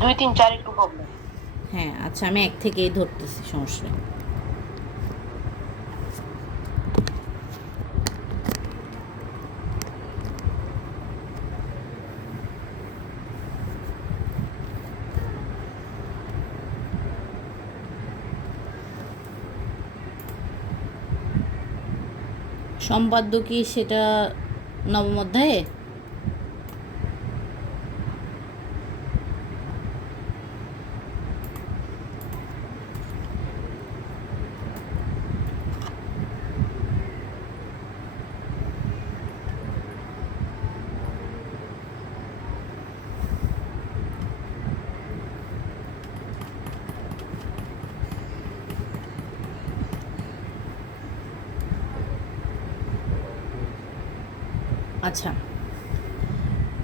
দুই তিন চার একটু প্রবলেম হ্যাঁ আচ্ছা আমি এক থেকেই ধরতেছি, সমস্যা। সম্পাদ্য কি সেটা নবম অধ্যায়ে আচ্ছা।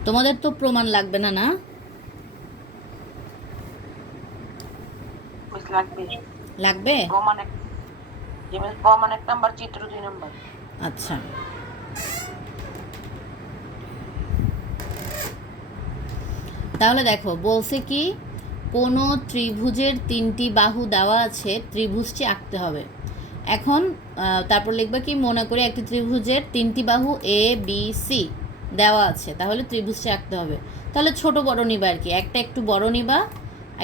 তোমাদের তো প্রমাণ লাগবে না না? লাগবে। এক যে মিস প্রমাণ এক নাম্বার চিত্র দুই নাম্বার। আচ্ছা। তাহলে দেখো বলছে কি কোনো ত্রিভুজের তিনটি বাহু দেওয়া আছে ত্রিভুজটি আঁকতে হবে। এখন তারপর লিখবে কি, মনে করে একটি ত্রিভুজের তিনটি বাহু এ বি সি দেওয়া আছে। তাহলে ত্রিভুজটা আঁকতে হবে। তাহলে ছোট বড় নিবা আর কি। একটা একটু বড় নিবা,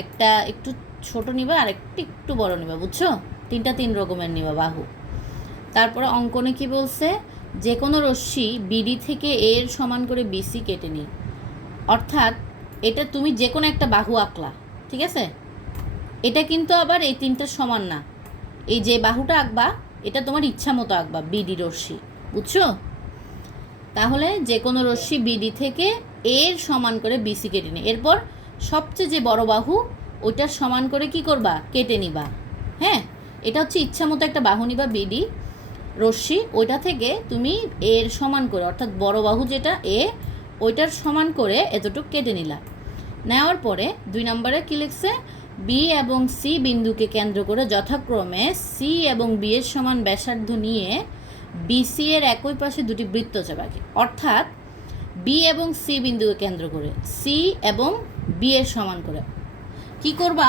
একটা একটু ছোট নিবা, আর একটু একটু বড় নিবা, বুঝছ? তিনটা তিন রকমের নিবা বাহু। তারপরে অঙ্কনে কি বলছে? যে কোনো রশ্মি বিডি থেকে এর সমান করে বিসি কেটে নিই। অর্থাৎ এটা তুমি যে কোনো একটা বাহু আঁকলা, ঠিক আছে? এটা কিন্তু আবার এই তিনটা সমান না। এই যে বাহুটা আঁকবা, এটা তোমার ইচ্ছা মতো আঁকবা বিডি রশ্মি, বুঝছ? তাহলে যে কোনো রশ্মি বিডি থেকে এর সমান করে বিসি কেটে নিই এরপর সবচেয়ে যে বড় বাহু, ওইটার সমান করে কি করবা? কেটে নিবা। হ্যাঁ? এটা হচ্ছে ইচ্ছা মতো একটা বাহু নিবা বিডি রশ্মি, ওইটা থেকে তুমি এর সমান করে, অর্থাৎ বড় বাহু যেটা এ ওইটার সমান করে এতটুকু কেটে নিলা। নেওয়ার পরে দুই নম্বরে কী লিখছে? বি এবং সি বিন্দুকে কেন্দ্র করে যথাক্রমে সি এবং বি এর সমান ব্যাসার্ধ নিয়ে বিসি এর একই পাশে দুটি বৃত্ত চাপাকে। অর্থাৎ বি এবং সি বিন্দুকে কেন্দ্র করে সি এবং বি এর সমান করে। কি করবা?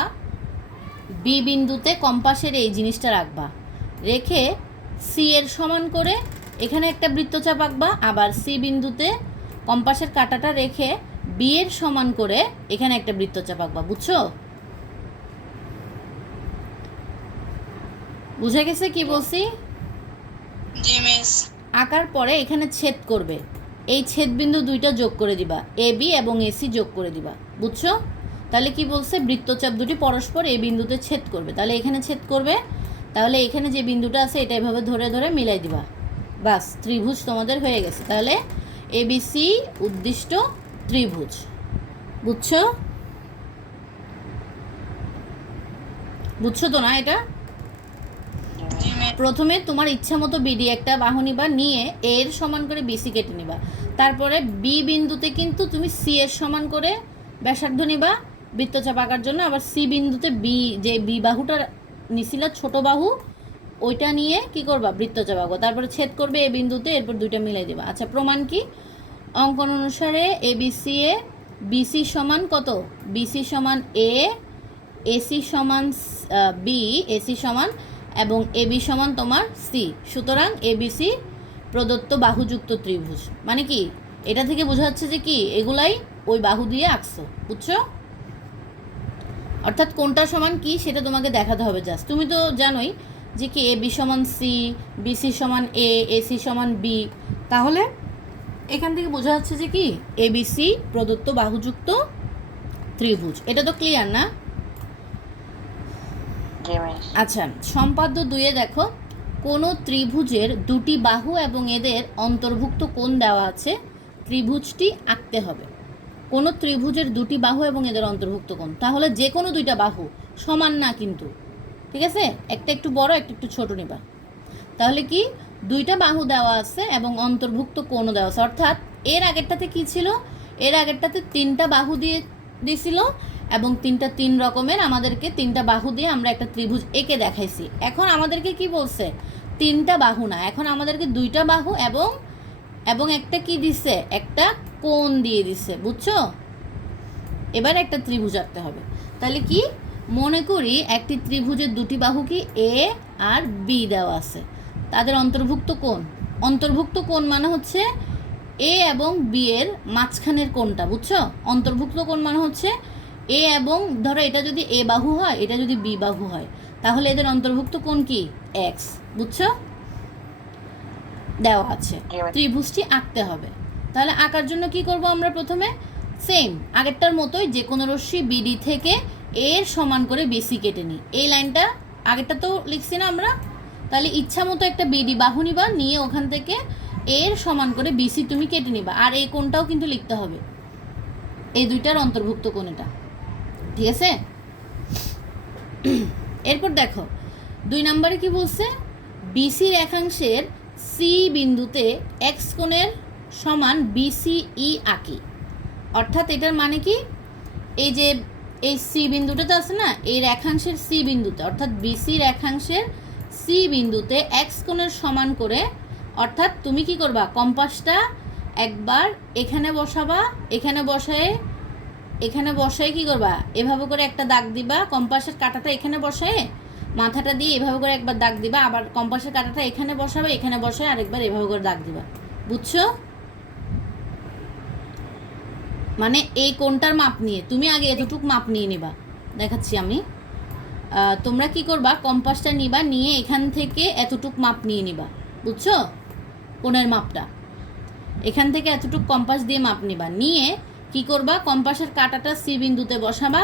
বি বিন্দুতে কম্পাসের এই জিনিসটা রাখবা। রেখে সি এর সমান করে এখানে একটা বৃত্তচাপ আঁকবা আবার সি বিন্দুতে কম্পাসের কাঁটাটা রেখে বি এর সমান করে এখানে একটা বৃত্তচাপ আঁকবা বুঝছ? বুঝে গেছে কি বলছি? জি মিস আঁকার পরে এখানে ছেদ করবে। এই ছেদ বিন্দু দুইটা যোগ করে দিবা। এ বি এবং এসি যোগ করে দিবা। বুঝছ? তাহলে কি বলছে? বৃত্তচাপ দুটি পরস্পর এই বিন্দুতে ছেদ করবে। তাহলে এখানে ছেদ করবে। তাহলে এখানে যে বিন্দুটা আছে এটা এভাবে ধরে ধরে মিলাই দিবা। বাস ত্রিভুজ তোমাদের হয়ে গেছে। তাহলে এবিসি উদ্দিষ্ট ত্রিভুজ। বুঝছ? বুঝছ তো না এটা? মিস প্রথমে তোমার ইচ্ছা মতো বিডি একটা বাহু নিবা নিয়ে এর সমান করে বিসি কেটে নিবা। তারপরে বি বিন্দুতে কিন্তু তুমি সি এর সমান করে ব্যাসার্ধ নিবা বৃত্তচাপ আঁকার জন্য। আবার সি বিন্দুতে বি যে বি বাহুটা নিছিলা ছোট বাহু, ওইটা নিয়ে কি করবা? বৃত্তচাপ আঁকবো তারপরে ছেদ করবে এ বিন্দুতে, এরপর দুইটা মিলাই দিবা। আচ্ছা প্রমাণ কি? অঙ্কন অনুসারে এ বিসি এ বিসি সমান কত? বিসি সমান এ এসি সমান বি এসি সমান এবং এবি সমান তোমার সি। সুতরাং এবিসি প্রদত্ত বাহুযুক্ত ত্রিভুজ। মানে কি? এটা থেকে বোঝা যাচ্ছে যে কি? এগুলাই ওই বাহু দিয়ে আঁকছো। বুঝছ? অর্থাৎ কোনটা সমান কি সেটা তোমাকে দেখাতে হবে জাস্ট। তুমি তো জানোই যে কি এ বি সমান সি বিসি সমান এ এসি সমান বি। তাহলে এখান থেকে বোঝা যাচ্ছে যে কি? এবিসি প্রদত্ত বাহুযুক্ত ত্রিভুজ। এটা তো ক্লিয়ার না? আচ্ছা সম্পাদ্য দুয়ে দেখো। কোনো ত্রিভুজের দুটি বাহু এবং এদের অন্তর্ভুক্ত কোণ দেওয়া আছে, ত্রিভুজটি আঁকতে হবে। কোনো ত্রিভুজের দুটি বাহু এবং এদের অন্তর্ভুক্ত কোণ। তাহলে যে কোনো দুইটা বাহু সমান না কিন্তু। ঠিক আছে? একটা একটু বড়, একটা একটু ছোট নিবা। তাহলে কি? দুইটা বাহু দেওয়া আছে এবং অন্তর্ভুক্ত কোণও দেওয়া আছে। অর্থাৎ এর আগেরটাতে কি ছিল? এর আগেরটাতে তিনটা বাহু দিয়ে, দিছিল। এবং তিনটা তিন রকমের আমাদেরকে তিনটা বাহু দিয়ে আমরা একটা ত্রিভুজ এঁকে দেখাইছি। এখন আমাদেরকে কি বলছে? তিনটা বাহু না, এখন আমাদেরকে দুইটা বাহু এবং এবং একটা কি দিছে? একটা কোণ দিয়ে দিছে, বুঝছ? এবার একটা ত্রিভুজ আঁকতে হবে। তাহলে কি? মনে করি একটি ত্রিভুজের দুটি বাহু কি এ আর বি দেওয়া আছে। তাদের অন্তর্ভুক্ত কোণ। অন্তর্ভুক্ত কোণ মানে হচ্ছে এ এবং বি এর মাঝখানের কোণটা, বুঝছ? অন্তর্ভুক্ত কোণ মানে হচ্ছে এ এবং ধরো এটা যদি এ বাহু হয় এটা যদি বি বাহু হয় তাহলে এদের অন্তর্ভুক্ত কোণ কি? এক্স বুঝছ? দেওয়া আছে। ত্রিভুজটি আঁকতে হবে। তাহলে আঁকার জন্য কি করব আমরা প্রথমে? সেম আগেরটার মতোই যে কোনো রশ্মি বিডি থেকে এর সমান করে বিসি কেটে নিই। এই লাইনটা আগেরটা তো লিখছি না আমরা? তাহলে ইচ্ছা মতো একটা বিডি বাহু নিবা নিয়ে ওখান থেকে এর সমান করে বিসি তুমি কেটে নিবা। আর এই কোণটাও কিন্তু লিখতে হবে। এই দুইটার অন্তর্ভুক্ত কোণ এটা। ঠিক আছে? এরপর দেখো, দুই নম্বরে কি বলছে? বিসি রেখাংশের সি বিন্দুতে এক্স কোণের সমান বিসিই আঁকি। অর্থাৎ এটার মানে কি? এই যে, এই সি বিন্দুটাতে আছে না? এই রেখাংশের সি বিন্দুতে, অর্থাৎ বিসি রেখাংশের সি বিন্দুতে এক্স কোণের সমান করে, অর্থাৎ তুমি কি করবা? কম্পাসটা একবার এখানে বসাবা, এখানে বসায় এখানে বসায় কি করবা? এভাবে করে একটা দাগ দিবা, কম্পাসের কাঁটাটা এখানে বসায়, মাথাটা দিয়ে এভাবে করে একবার দাগ দিবা, আবার কম্পাসের কাঁটাটা এখানে বসাবে, এখানে বসায় আরেকবার এভাবে করে দাগ দিবা। বুঝছ? মানে এই কোনটার মাপ নিয়ে, তুমি আগে এতটুক মাপ নিয়ে নিবা। দেখাচ্ছি আমি। তোমরা কি করবা? কম্পাসটা নিবা, নিয়ে এখান থেকে এতটুক মাপ নিয়ে নিবা। বুঝছ? কোণের মাপটা। এখান থেকে এতটুক কম্পাস দিয়ে মাপ নিবা। নিয়ে কি করবা? কম্পাসের কাঁটাটা সি বিন্দুতে বসাবা,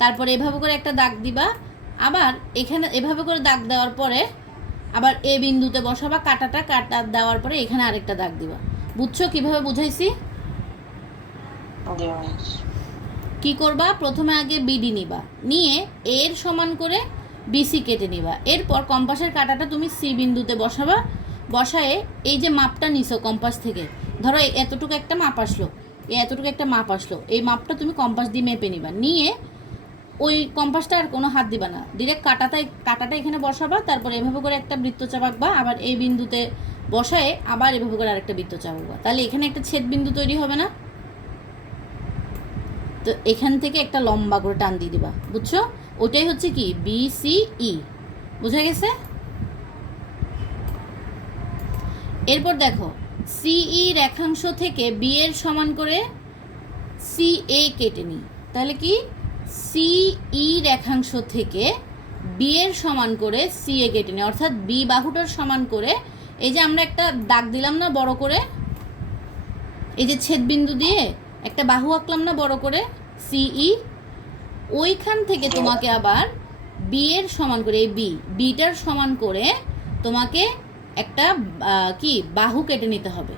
তারপরে এভাবে করে একটা দাগ দিবা। আবার এখানে এভাবে করে দাগ দেওয়ার পরে আবার এ বিন্দুতে বসাবা, কাঁটাটা কাটা দেওয়ার পরে এখানে আরেকটা দাগ দিবা। বুঝছ কীভাবে বুঝাইছি? কি করবা? প্রথমে আগে বিডি নিবা। নিয়ে এর সমান করে বিসি কেটে নিবা। এরপর কম্পাসের কাঁটাটা তুমি সি বিন্দুতে বসাবা। বসায়ে এই যে মাপটা নিছো কম্পাস থেকে, ধরো এতটুকু একটা মাপ আসলো। এতটুকু একটা মাপ আসলো। এই মাপটা তুমি কম্পাস দিয়ে মেপে নিবা। নিয়ে ওই কম্পাসটা আর কোনো হাত দিবা না। ডিরেক্ট কাটাটা কাটাটা এখানে বসাবা, তারপর এভাবে করে একটা বৃত্তচাপ আঁকবা, আবার এই বিন্দুতে বসায়ে আবার এভাবে করে আরেকটা বৃত্তচাপ আঁকবা। তাহলে এখানে একটা ছেদ বিন্দু তৈরি হবে না? তো এখান থেকে একটা লম্বা করে টান দিয়ে দিবা। বুঝছ? ওটাই হচ্ছে কি? বি সি ই বুঝা গেছে? এরপর দেখো সিই রেখাংশ থেকে বি এর সমান করে সি এ কেটে নিই। তাহলে কি? সিই রেখাংশ থেকে বি এর সমান করে সি এ কেটে নিই। অর্থাৎ বি বাহুটার সমান করে এই যে আমরা একটা দাগ দিলাম না বড় করে? এই যে ছেদবিন্দু দিয়ে একটা বাহু আঁকলাম না বড় করে? সিই ওইখান থেকে তোমাকে আবার বি এর সমান করে, এই বি বিটার সমান করে তোমাকে একটা কি, বাহু কেটে নিতে হবে,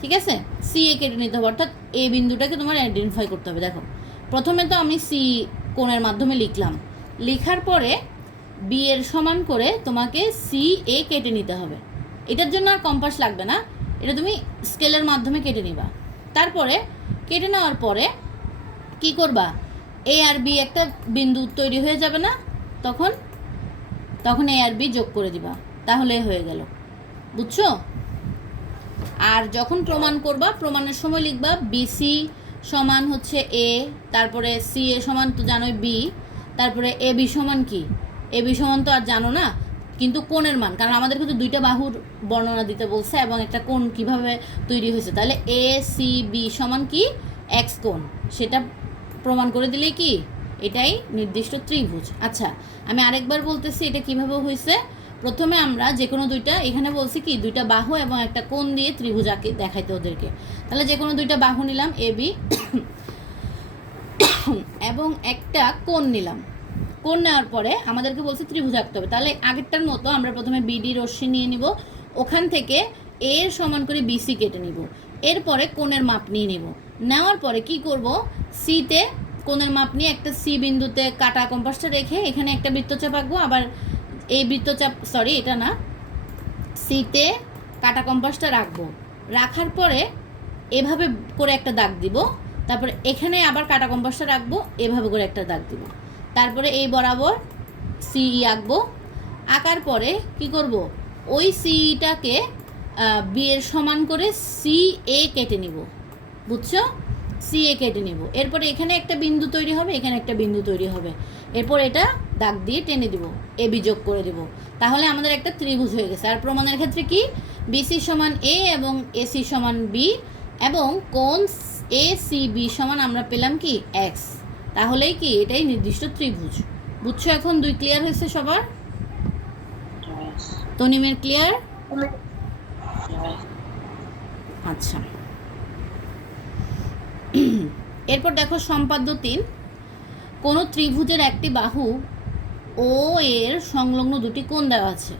ঠিক আছে? সি এ কেটে নিতে হবে, অর্থাৎ এ বিন্দুটাকে তোমার আইডেন্টিফাই করতে হবে। দেখো, প্রথমে তো আমি সি কোণের মাধ্যমে লিখলাম। লেখার পরে বি এর সমান করে তোমাকে সি এ কেটে নিতে হবে। এটার জন্য আর কম্পাস লাগবে না। এটা তুমি স্কেলের মাধ্যমে কেটে নিবা। তারপরে কেটে নেওয়ার পরে কি করবা? এ আর বি একটা বিন্দু তৈরি হয়ে যাবে না, তখন তখন এ আর বি যোগ করে দিবা। তাহলে হয়ে গেল। বুঝছ? আর যখন প্রমাণ করবা, প্রমাণের সময় লিখবা বিসি সমান হচ্ছে এ তারপরে সি এ সমান তো জানোই বি তারপরে এ বি সমান কি? এ বি সমান তো আর জানো না, কিন্তু কোণের মান, কারণ আমাদের কিন্তু দুইটা বাহুর বর্ণনা দিতে বলছে এবং একটা কোণ কীভাবে তৈরি হয়েছে। তাহলে এ সি বি সমান কি? এক্স কোণ। সেটা প্রমাণ করে দিলে কি? এটাই নির্দিষ্ট ত্রিভুজ। আচ্ছা আমি আরেকবার বলতেছি এটা কীভাবে হয়েছে? প্রথমে আমরা যে কোনো দুইটা, এখানে বলছি কি, দুইটা বাহু এবং একটা কোণ দিয়ে ত্রিভুজ আঁকে দেখাইতে ওদেরকে। তাহলে যে কোনো দুইটা বাহু নিলাম এ বি এবং একটা কোণ নিলাম। কোণ নেওয়ার পরে আমাদেরকে বলছে ত্রিভুজ আঁকতে হবে। তাহলে আগেরটার মতো আমরা প্রথমে বিডি রশ্মি নিয়ে নিব। ওখান থেকে এর সমান করে বিসি কেটে নিব। এরপরে কোণের মাপ নিয়ে নিব। নেওয়ার পরে কি করব? সিতে কোণের মাপ নিয়ে একটা সি বিন্দুতে কাটা কম্পাসটা রেখে এখানে একটা বৃত্তচাপ আঁকবো। আবার এই বৃত্তচাপ সরি এটা না, সিতে কাটা কম্পাসটা রাখব। রাখার পরে এভাবে করে একটা দাগ দিব। তারপরে এখানে আবার কাটা কম্পাসটা রাখব, এভাবে করে একটা দাগ দিব। তারপরে এই বরাবর সিই আঁকবো। আঁকার পরে কি করব? ওই সিইটাকে বি এর সমান করে সি এ কেটে নিব। বুঝছ? সি এ কেটে নেব। এরপরে এখানে একটা বিন্দু তৈরি হবে, এখানে একটা বিন্দু তৈরি হবে। এরপর এটা দাগ দিয়ে টেনে দিব, এ বি যোগ করে দেব। তাহলে আমাদের একটা ত্রিভুজ হয়ে গেছে। আর প্রমাণের ক্ষেত্রে কি? বিসি সমান এ এবং এসি সমান বি এবং কোন এ সি বি সমান আমরা পেলাম কি? এক্স তাহলেই কি? এটাই নির্দিষ্ট ত্রিভুজ। বুঝছ এখন? দুই ক্লিয়ার হয়েছে সবার? তনিমের ক্লিয়ার আচ্ছা। এরপর দেখো সম্পাদ্য তিন। কোনো ত্রিভুজের একটি বাহু ও এর সংলগ্ন দুটি কোণ দেওয়া আছে।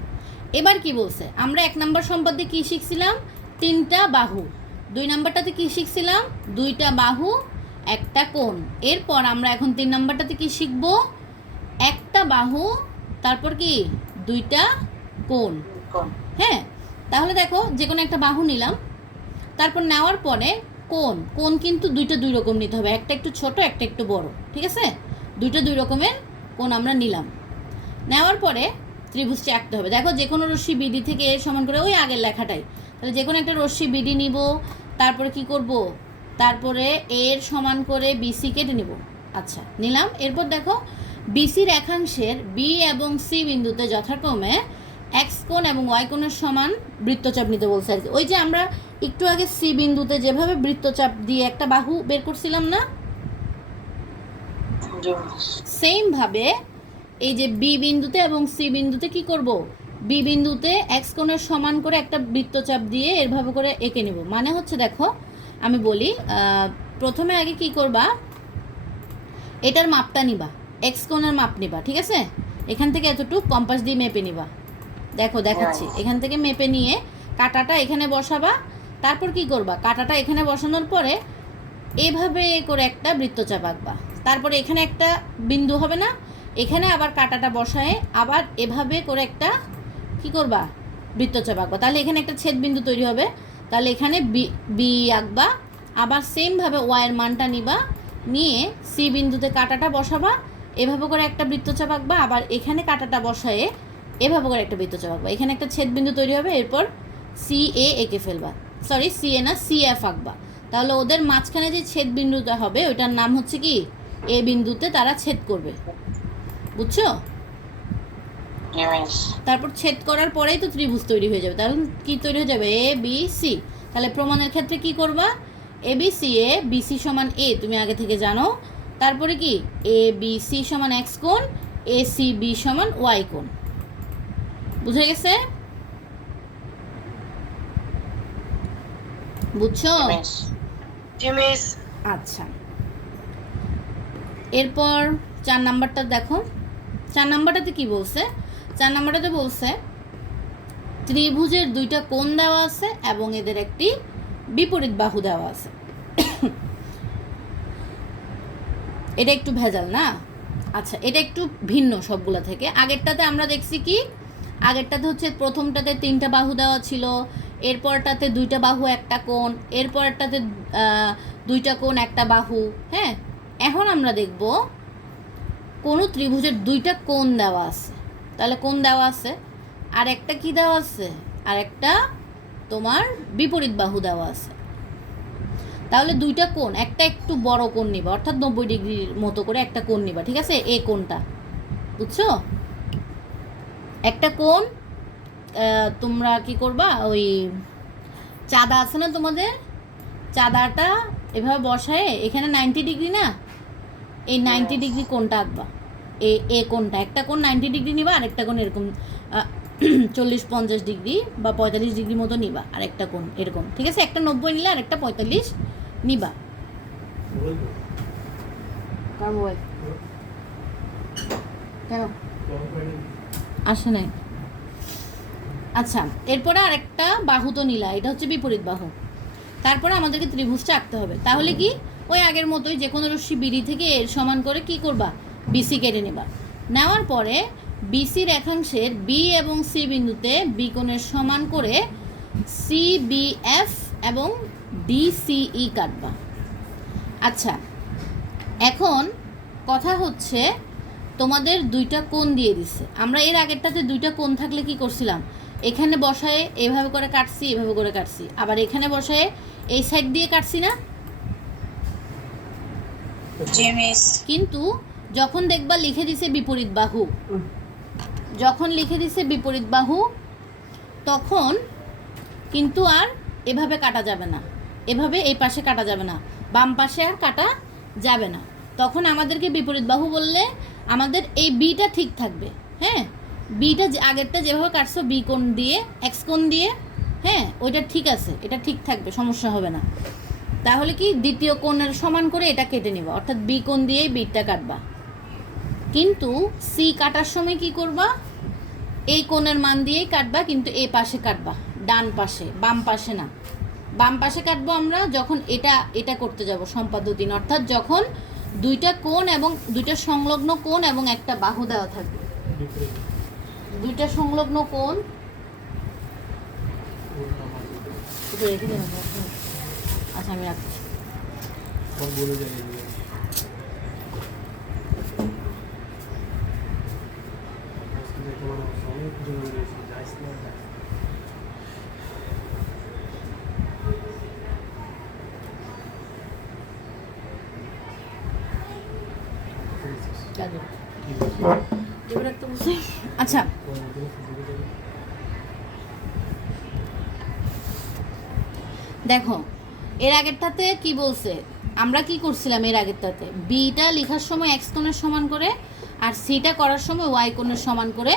এবার কি বলছে? আমরা এক নম্বর সম্পাদ্যে কী শিখছিলাম? তিনটা বাহু। দুই নম্বরটাতে কি শিখছিলাম? দুইটা বাহু একটা কোণ। এরপর আমরা এখন তিন নম্বরটাতে কি শিখব? একটা বাহু তারপর কি? দুইটা কোণ। কোন হ্যাঁ তাহলে দেখো যে কোনো একটা বাহু নিলাম। তারপর নেওয়ার পরে কোন কোন কিন্তু দুইটা দুই রকম নিতে হবে। একটা একটু ছোট একটা একটু বড়। ঠিক আছে? দুইটা দুই রকমের কোন আমরা নিলাম। নেওয়ার পরে ত্রিভুজটি আঁকতে হবে। দেখো যে কোনো রশ্মি বিডি থেকে এর সমান করে ওই আগের লেখাটাই। তাহলে যে কোনো একটা রশ্মি বিডি নিব তারপরে কি করব? তারপরে এর সমান করে বিসি কেটে নিব। আচ্ছা নিলাম। এরপর দেখো বিসি রেখাংশের বি এবং সি বিন্দুতে যথাক্রমে এক্স কোণ এবং ওয়াই কোণের সমান বৃত্তচাপ নিতে বলছে আর কি। ওই যে আমরা একটু আগে সি বিন্দুতে যেভাবে বৃত্তচাপ দিয়ে একটা বাহু বের করছিলাম না? সেমভাবে এই যে বি বিন্দুতে এবং সি বিন্দুতে কি করব? বি বিন্দুতে এক্স কোণের সমান করে একটা বৃত্তচাপ দিয়ে এরভাবে করে এঁকে নেব। মানে হচ্ছে দেখো আমি বলি প্রথমে আগে কি করবা? এটার মাপটা নিবা। এক্স কোণের মাপ নিবা ঠিক আছে? এখান থেকে এতটুকু কম্পাস দিয়ে মেপে নিবা। দেখো দেখাচ্ছি। এখান থেকে মেপে নিয়ে কাটাটা এখানে বসাবা। তারপর কি করবা? কাটাটা এখানে বসানোর পরে এভাবে করে একটা বৃত্তচাপ আঁকবা। তারপরে এখানে একটা বিন্দু হবে না? এখানে আবার কাটাটা বসায় আবার এভাবে করে একটা কি করবা? বৃত্তচাপ আঁকবা তাহলে এখানে একটা ছেদ বিন্দু তৈরি হবে। তাহলে এখানে বি বি আঁকবা। আবার সেমভাবে ওয়াইয়ের মানটা নিবা। নিয়ে সি বিন্দুতে কাটাটা বসাবা। এভাবে করে একটা বৃত্তচাপ আঁকবা আবার এখানে কাটাটা বসায়ে এভাবে করে একটা বৃত্তচাপ আঁকবা এখানে একটা ছেদ বিন্দু তৈরি হবে। এরপর সি এ এঁকে ফেলবা। সরি সি এ না সি এফ আঁকবা। তাহলে ওদের মাঝখানে যে ছেদ বিন্দুটা হবে, ওইটার নাম হচ্ছে কি? এ বিন্দুতে তারা ছেদ করবে। বুঝছ? তারপর ছেদ করার পরেই তো ত্রিভুজ তৈরি হয়ে যাবে। তাহলে কি তৈরি হয়ে যাবে? এ বি সি তাহলে প্রমাণের ক্ষেত্রে কি করবা? A B C A B C সমান এ তুমি আগে থেকে জানো। তারপরে কি? এ বি সি সমান এক্স কোণ এ সি বি সমান ওয়াই কোণ। বুঝে গেছে? বুঝছ? আচ্ছা। এরপর চার নাম্বারটা দেখো। চার নাম্বারটাতে কি বলছে? চার নাম্বারটাতে বলছে, ত্রিভুজের দুইটা কোণ দেওয়া আছে এবং এদের একটি বিপরীত বাহু দেওয়া আছে। এটা একটু ভেজাল না? আচ্ছা এটা একটু ভিন্ন সবগুলো থেকে। আগেরটাতে আমরা দেখছি কি? আগেরটাতে হচ্ছে প্রথমটাতে তিনটা বাহু দেওয়া ছিল, এরপরটাতে দুইটা বাহু, একটা কোণ, এরপরটাতে দুইটা কোণ, একটা বাহু হ্যাঁ? এখন আমরা দেখব কোনো ত্রিভুজের দুইটা কোণ দেওয়া আছে। তাহলে কোণ দেওয়া আছে? আর একটা কি দেওয়া আছে? আর একটা তোমার বিপরীত বাহু দেওয়া আছে। তাহলে দুইটা কোণ, একটা একটু বড় কোণ নিবা, অর্থাৎ নব্বই ডিগ্রির মতো করে একটা কোণ নিবা, ঠিক আছে? এ কোণটা, বুঝছ? একটা কোণ তোমরা কি করবা? ওই চাঁদা আছে না তোমাদের? চাঁদাটা এভাবে বসায়, এখানে নাইনটি ডিগ্রি না? এই নাইনটি ডিগ্রি কোনটা আঁকবা। এ এ কোনটা? একটা কোন নাইনটি ডিগ্রি নিবা আরেকটা কোন এরকম চল্লিশ পঞ্চাশ ডিগ্রি বা পঁয়তাল্লিশ ডিগ্রি মতো নিবা আরেকটা কোন এরকম। ঠিক আছে? একটা নব্বই নিলে আরেকটা পঁয়তাল্লিশ নিবা। কেন? আসে নাই। আচ্ছা এরপরে আরেকটা বাহু তো নিলা এটা হচ্ছে বিপরীত বাহু। তারপরে আমাদেরকে ত্রিভুজটা আঁকতে হবে। তাহলে কি? ওই আগের মতোই যে কোনো রশ্মি বিডি থেকে এর সমান করে কি করবা? বিসি কেটে নেবা। নেওয়ার পরে বিসি রেখাংশের বি এবং সি বিন্দুতে বি কোণের সমান করে সি বি এফ এবং ডিসিই কাটবা। আচ্ছা এখন কথা হচ্ছে তোমাদের দুইটা কোণ দিয়ে দিছে। আমরা এর আগেরটাতে দুইটা কোণ থাকলে কি করছিলাম? এখানে বসায় এভাবে করে কাটছি এভাবে করে কাটছি। আবার এখানে বসায় এই সাইড দিয়ে কাটছি না? কিন্তু যখন দেখবা লিখে দিছে বিপরীত বাহু। যখন লিখে দিছে বিপরীত বাহু তখন কিন্তু আর এভাবে কাটা যাবে না। এভাবে এই পাশে কাটা যাবে না। বাম পাশে আর কাটা যাবে না। তখন আমাদেরকে বিপরীত বাহু বললে আমাদের এই বিটা ঠিক থাকবে। হ্যাঁ? বিটা যে আগেরটা যেভাবে কাটছো বি কোণ দিয়ে এক্স কোণ দিয়ে হ্যাঁ? ওইটা ঠিক আছে। এটা ঠিক থাকবে সমস্যা হবে না। তাহলে কি দ্বিতীয় কোণের সমান করে এটা কেটে নিবা। অর্থাৎ বি কোণ দিয়েই বিটটা কাটবা। কিন্তু সি কাটার সময় কি করবা? এই কোণের মান দিয়েই কাটবা কিন্তু এই পাশে কাটবা। ডান পাশে বাম পাশে না। বাম পাশে কাটবো আমরা যখন এটা এটা করতে যাব সম্পাদ্যদিন অর্থাৎ যখন দুইটা কোণ এবং দুইটা সংলগ্ন কোণ এবং একটা বাহু দেওয়া থাকবে। দুইটা সংলগ্ন কোণ। আচ্ছা আমি রাখছি সব বলে যাবে অনেক জন রয়েছে যাইস না যাইস না। কাজে কি বলছিস? এবার একটা বসে আচ্ছা? দেখো, এর আগেরটাতে কি বলছে আমরা কি করছিলাম এর আগেরটাতে বিটা লেখার সময় এক্স কোণের সমান করে আর সিটা করার সময় ওয়াই কোণের সমান করে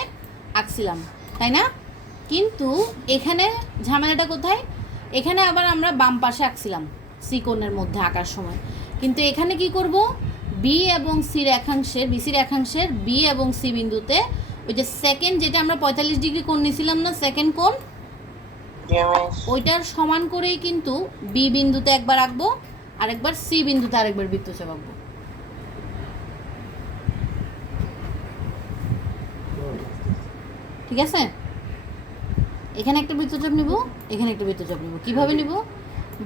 আঁকছিলাম তাই না? কিন্তু এখানে ঝামেলাটা কোথায়? এখানে আবার আমরা বাম পাশে আঁকছিলাম সি কোণের মধ্যে আঁকার সময়। কিন্তু এখানে কি করব? বি এবং সি রেখাংশের বিসি রেখাংশের বি এবং সি বিন্দুতে ওই যে সেকেন্ড যেটা আমরা পঁয়তাল্লিশ ডিগ্রি কোণ নিয়েছিলাম না সেকেন্ড কোণ? ওইটার সমান করেই কিন্তু বি বিন্দুতে একবার আঁকবো আরেকবার সি বিন্দুতে আরেকবার বৃত্তচাপ আঁকবো। ঠিক আছে? এখানে একটা বৃত্তচাপ নিব, এখানে একটা বৃত্তচাপ নিব। কীভাবে নিব?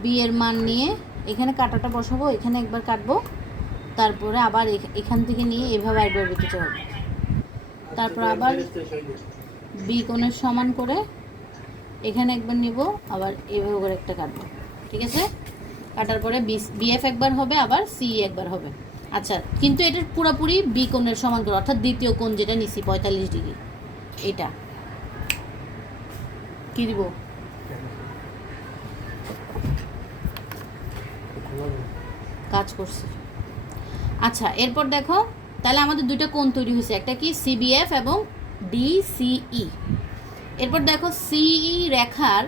বি এর মান নিয়ে এখানে কাটাটা বসাবো, এখানে একবার কাটবো, তারপরে আবার এখান থেকে নিয়ে এভাবে একবার বৃত্তচাপ তারপর আবার বি কোণের সমান করে এখানে একবার নিব, আবার এভাবে করে একটা কাটবো। ঠিক আছে? কাটার পরে বি, বিএফ একবার হবে, আবার সি একবার হবে। আচ্ছা কিন্তু এটা পুরোপুরি বি কোণের সমান করে, অর্থাৎ দ্বিতীয় কোণ যেটা নিছি, পঁয়তাল্লিশ ডিগ্রি। এটা। কি দিব? কাজ করছে। আচ্ছা এরপর দেখো, তাহলে আমাদের দুইটা কোণ তৈরি হয়েছে। একটা কি? সিবিএফ এবং ডিসিই এরপর দেখো সিই রেখার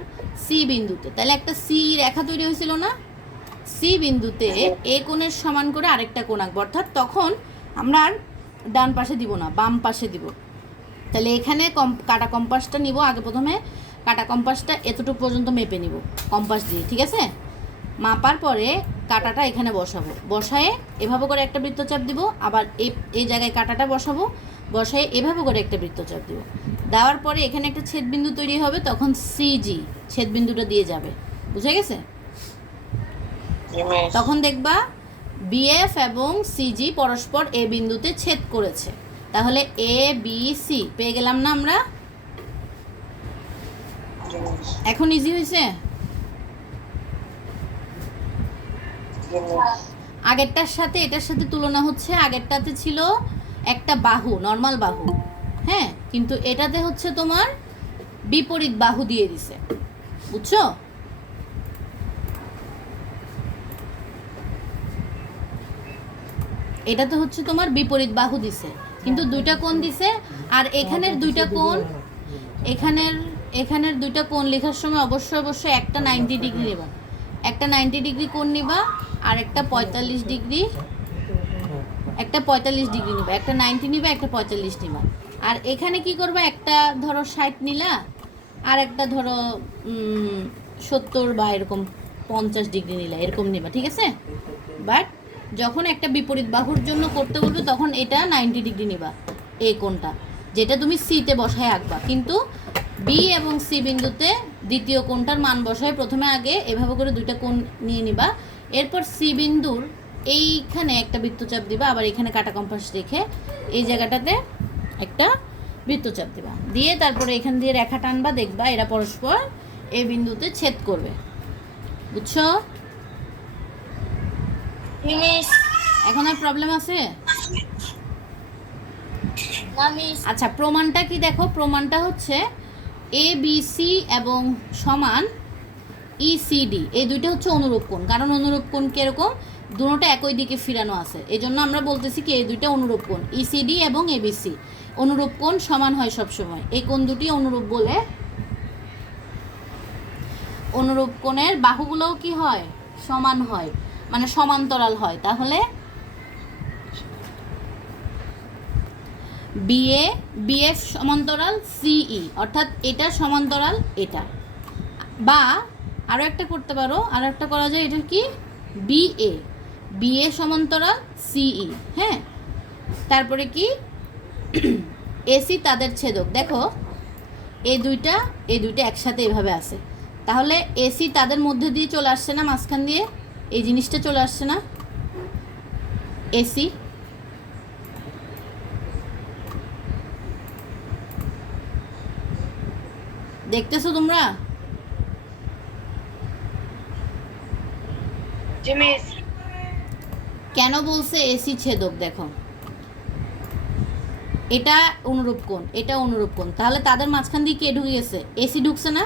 সি বিন্দুতে। তাহলে একটা সিই রেখা তৈরি হয়েছিল না? সি বিন্দুতে এ কোণের সমান করে আরেকটা কোণ আঁকবো। অর্থাৎ তখন আমরা আর ডান পাশে দিব না, বাম পাশে দিব। তাহলে এখানে কম কাটা কম্পাসটা নিব আগে প্রথমে কাটা কম্পাসটা এতটুকু পর্যন্ত মেপে নিব কম্পাস দিয়ে ঠিক আছে? মাপার পরে কাটাটা এখানে বসাবো বসায়ে এভাবে করে একটা বৃত্তচাপ দিব আবার এই এই জায়গায় কাটাটা বসাবো বসায়ে এভাবে করে একটা বৃত্তচাপ দিব। দেওয়ার পরে এখানে একটা ছেদবিন্দু তৈরি হবে তখন সিজি ছেদবিন্দুটা দিয়ে যাবে বুঝে গেছে? তখন দেখবা বিএফ এবং সিজি পরস্পর এ বিন্দুতে ছেদ করেছে। তাহলে এ বি সি পেয়ে গেলাম না আমরা? এখন ইজি হয়েছে? আগেরটার সাথে এটার সাথে তুলনা হচ্ছে, আগেরটাতে ছিল একটা বাহু নর্মাল বাহু হ্যাঁ? কিন্তু এটাতে হচ্ছে তোমার বিপরীত বাহু দিয়ে দিছে, বুঝছ? এটাতে হচ্ছে তোমার বিপরীত বাহু দিছে। কিন্তু দুইটা কোণ দিছে, আর এখানের দুইটা কোণ, এখানের এখানের দুইটা কোণ লেখার সময় অবশ্যই অবশ্যই একটা নাইনটি ডিগ্রি নেবা। একটা নাইনটি ডিগ্রি কোণ নিবা, আর একটা পঁয়তাল্লিশ ডিগ্রি, একটা পঁয়তাল্লিশ ডিগ্রি নিবা। একটা নাইনটি নিবা, একটা পঁয়তাল্লিশ নিবা। আর এখানে কি করবা, একটা ধরো ষাট নিলা, আর একটা ধরো সত্তর বা এরকম পঞ্চাশ ডিগ্রি নিলা, এরকম নিবা, ঠিক আছে? বাট যখন একটা বিপরীত বাহুর জন্য করতে বলবে, তখন এটা নাইনটি ডিগ্রি নিবা এই কোণটা, যেটা তুমি সিতে বসায় আঁকবা। কিন্তু বি এবং সি বিন্দুতে দ্বিতীয় কোণটার মান বসায় প্রথমে আগে এভাবে করে দুইটা কোণ নিয়ে নিবা। এরপর সি বিন্দুর এইখানে একটা বৃত্তচাপ দিবা, আবার এখানে কাটা কম্পাস রেখে এই জায়গাটাতে একটা বৃত্তচাপ দিবা। দিয়ে তারপরে এখান দিয়ে রেখা টানবা, দেখবা এরা পরস্পর এই বিন্দুতে ছেদ করবে। বুঝছ? মিস এখন আর প্রবলেম আছে? আচ্ছা প্রমাণটা কি দেখো? প্রমাণটা হচ্ছে এ বি সি এবং সমান ইসিডি এই দুইটা হচ্ছে অনুরূপ কোণ। কারণ অনুরূপ কোণ কীরকম? দুটোটা একই দিকে ফিরানো আছে। এই জন্য আমরা বলতেছি কি এই দুইটা অনুরূপ কোণ। ইসিডি এবং এবিসি অনুরূপ কোণ সমান হয় সবসময়। এই কোণ দুটি অনুরূপ বলে অনুরূপ কোণের বাহুগুলোও কি হয়? সমান হয়। মানে সমান্তরাল হয়, তাহলে বিএ বিএফ সমান্তরাল সিই অর্থাৎ এটা সমান্তরাল, এটা। বা আরও একটা করতে পারো আরও একটা করা যায়, এটা কি? বিএ বিএ সমান্তরাল সিই হ্যাঁ? তারপরে কি? এসি তাদের ছেদক। দেখো এই দুইটা এই দুইটা একসাথে এভাবে আছে। তাহলে এসি তাদের মধ্যে দিয়ে চলে আসছে না মাঝখান দিয়ে? এই জিনিসটা চলে আসছে না? এসি। দেখতেছো তোমরা? কেন বলছে এসি ছেদক দেখো। এটা অনুরূপ কোণ এটা অনুরূপ কোণ। তাহলে তাদের মাঝখান দিয়ে কে ঢুকে গেছে? এসি ঢুকছে না?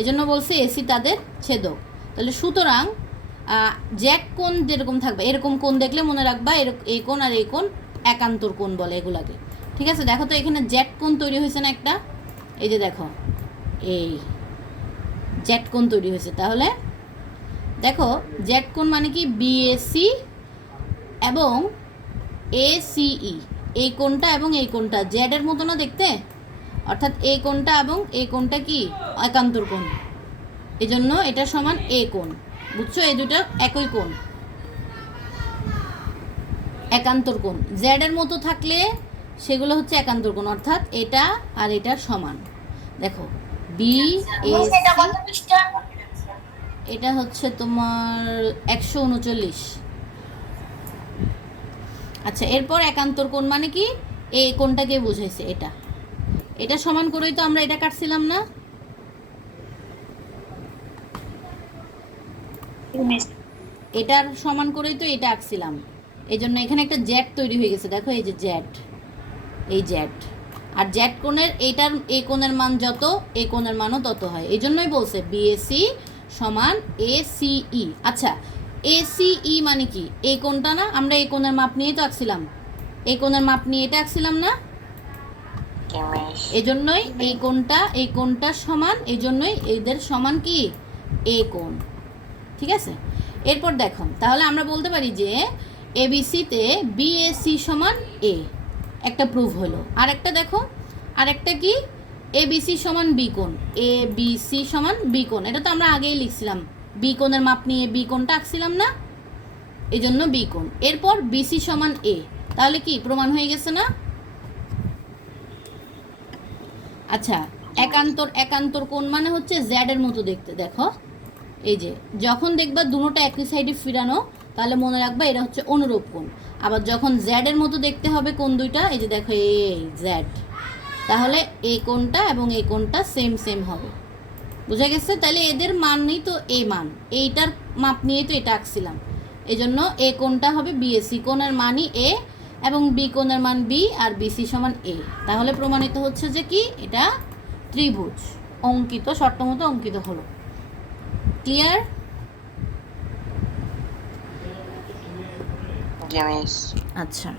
এজন্য বলছে এসি তাদের ছেদক। তাহলে সুতরাং জ্যাক কোণ যেরকম থাকবে, এরকম কোণ দেখলে মনে রাখবা এই কোণ আর এই কোণ একান্তর কোণ বলে এগুলাকে। ঠিক আছে? দেখো তো এখানে জ্যাট কোণ তৈরি হয়েছে না একটা? এই যে দেখো, এই জ্যাট কোণ তৈরি হয়েছে? তাহলে দেখো জ্যাট কোণ মানে কি? বিএসসি এবং এসিই এই কোণটা এবং এই কোণটা জেডের মতো না দেখতে? অর্থাৎ এই কোণটা এবং এই কোণটা কি? একান্তর কোণ এই জন্য এটা সমান এ কোণ বুঝছ? এই দুটো একই কোণ। একান্তর কোণ। জেডের মতো থাকলে সেগুলো হচ্ছে একান্তর কোণ অর্থাৎ এটা আর এটা সমান। দেখো বি এ এটা এটা হচ্ছে তোমার একশো উনচল্লিশ। আচ্ছা এরপর একান্তর কোণ মানে কি? এই কোণটাকে বুঝাইছে এটা। এটা সমান করেই তো আমরা এটা কাটছিলাম না। এটার সমান করেই তো এটা আঁকছিলাম। এই জন্য এখানে একটা জ্যাট তৈরি হয়ে গেছে। দেখো এই যে জ্যাট এই জ্যাট আর জ্যাট কোণের এইটার এ কোণের মান যত এ কোণের মানও তত হয়। এই জন্যই বলছে বিএসসি সমান এসিই আচ্ছা এসিই মানে কি? এই কোণটা না? আমরা এই কোণের মাপ নিয়েই তো আঁকছিলাম। এই কোণের মাপ নিয়ে এটা আঁকছিলাম না? এই জন্যই এই কোণটা এই কোণটা সমান এই জন্যই এদের সমান কি? এ কোণ। ঠিক আছে? এরপর দেখো, তাহলে আমরা বলতে পারি যে এবিসিতে বিএসি সমান এ একটা প্রুভ হলো। আর একটা দেখো আর একটা কি এবিসি সমান বি কোণ এ বি সি সমান বি কোণ। এটা তো আমরা আগেই লিখছিলাম। বি কোণের মাপ নিয়ে বি কোণটা আঁকছিলাম না এই জন্য বি কোণ। এরপর বিসি সমান এ তাহলে কি? প্রমাণ হয়ে গেছে না? আচ্ছা একান্তর একান্তর কোণ মানে হচ্ছে জ্যাড এর মতো দেখতে, দেখো। এই যে, যখন দেখবা দুটোটা একই সাইডে ফিরানো, তাহলে মনে রাখবা এটা হচ্ছে অনুরূপ কোণ। আবার যখন জ্যাড এর মতো দেখতে হবে কোন দুইটা, এই যে দেখো এই জ্যাড তাহলে এই কোণটা এবং এই কোণটা সেম সেম হবে। বুঝা গেছে? তাহলে এদের মানই তো এই মান। এইটার মাপ নিয়েই তো এটা আঁকছিলাম। এই জন্য এ কোণটা হবে বিএসি কোণের মানই এ এবং বি কোণের মান বি আর বিসি সমান এ তাহলে প্রমাণিত হচ্ছে যে কি? এটা ত্রিভুজ। অঙ্কিত, শর্ত মতো অঙ্কিত হলো। ক্লিয়ার আচ্ছা